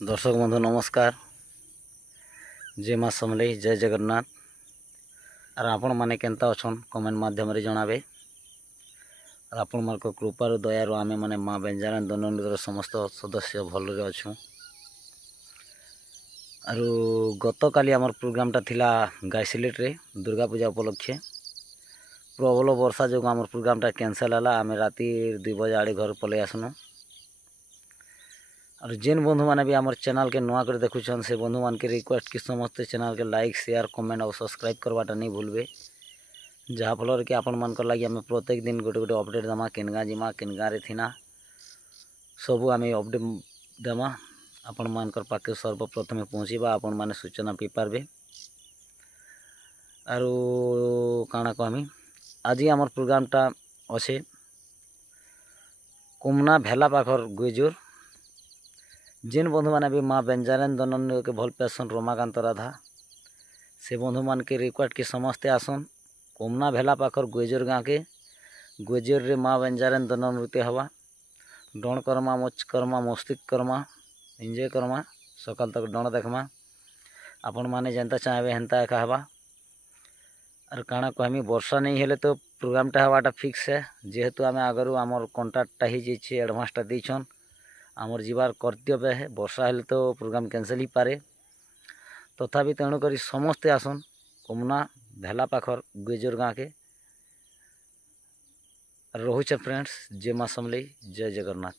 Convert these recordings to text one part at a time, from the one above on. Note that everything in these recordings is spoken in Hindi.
दर्शक बंधु नमस्कार। जय माँ समलेई, जय जगन्नाथ। और आपण माने केंता अछन कमेंट माध्यम रे जणाबे। और आपण मार को कृपार दयार आमे माने माँ बेंजारान दनंदर समस्त सदस्य भल रे अछु। और गत काली आमर प्रोग्रामटा थिला गायसिलेट रे दुर्गा पूजा उपलक्षे। प्रबल वर्षा जो आमर प्रोग्रामटा कैंसल हला। आमे राति 2 बजे आड़े घर पले आसनु। और जेन बंधु मैंने भी आमर चैनल के नुआ कर देखुछन से बंधु मान के रिक्वेस्ट कि समस्त चैनल के लाइक शेयर कमेंट और सब्सक्राइब करवाटा नहीं भूलबे। जहाँफल कि आपण मान लगी आम प्रत्येक दिन गोटे गोटे अपडेट देमा केनगा जिमा केनगा रे थिना सबू आम अपडेट देमा आपण मान पाखे सर्वप्रथमे पहुँचवा आपण मैंने सूचना पी पारबे। आरो काଣା कहमी आज आमर प्रोग्रामटा अच्छे कुमना भेला पाखर गुजूर। जेन बंधु मैंने भी माँ बेंजारान दनंद के भल पैसन रमाकांत राधा से बंधु मान के रिक्वेस्ट कि समस्ते आसन कुमना भेला पाखर गुजर गाँ के गुजर रे माँ बेंजारान दनंद नृत्य हवा। डण करमा मोच करमा मस्तिष्क करमा एंजॉय करमा सकाल तक डण देखमा आपण माने जेनता चाहे हेन्ता एका हवा। और काଣା कहमी वर्षा नहीं हेले तो प्रोग्रामटा हवाटा फिक्स है। जेहेतु आम आगरू आमर कंटाक्टटा हो जाइए एडभांसटा देछन आमर जीवार कर्तव्य है। वर्षा हेले तो प्रोग्राम कैंसल ही पारे तथापि तेणुक समस्ते आसन कुमना भेला पाखर गुजर गाँ के रोचे फ्रेंड्स। जय माँ समलेई, जय Jagannath.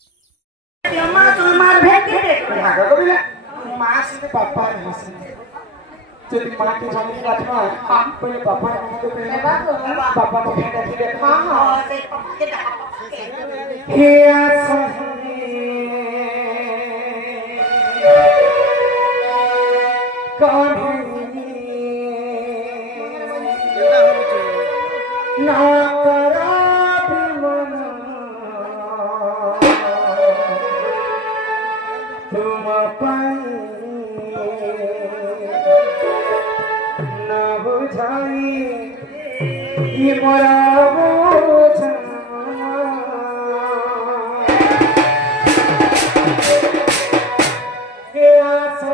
jadi mati jangan katma pele papa ko pele papa ko pheda thile ha he asani kahani na kara bimana tum pai ये मोरा बोझा ये आशा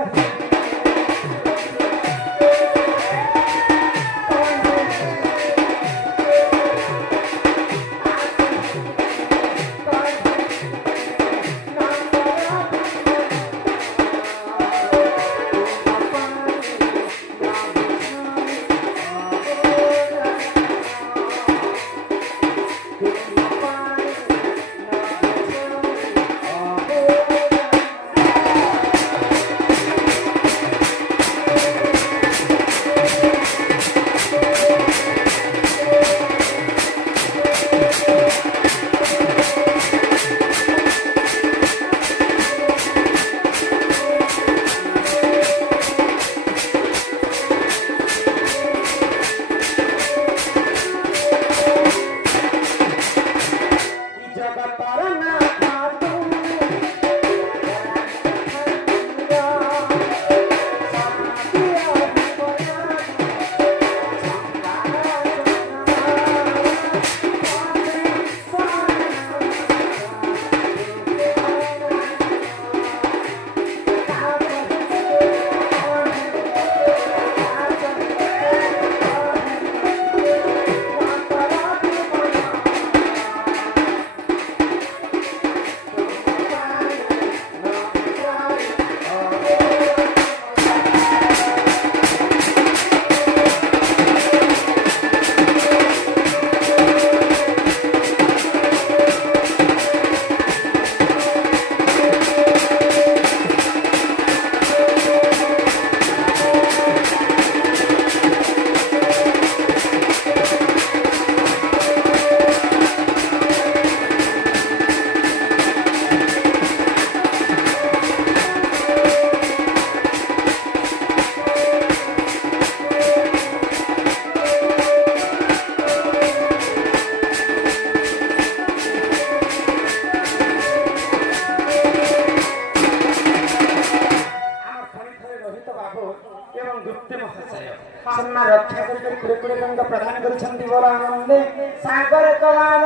सम्मान रक्षा करके कुड़े टंका प्रदान करिसंती बोला आनंदे सागर कलाल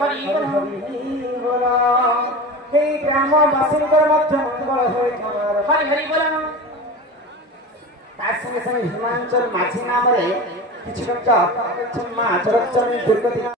हरि बोला हे ग्रामवासींकर मध्य मंगल होय ଧରି ଗଲାନ ତା ସଙ୍ଗେ ସଙ୍ଗେ ହିମାଞ୍ଚଳ ମାଝି ନାମରେ କିଛି ଲୋକ ମା ଜଗତଚରଣୀ ଦୁର୍ଗତି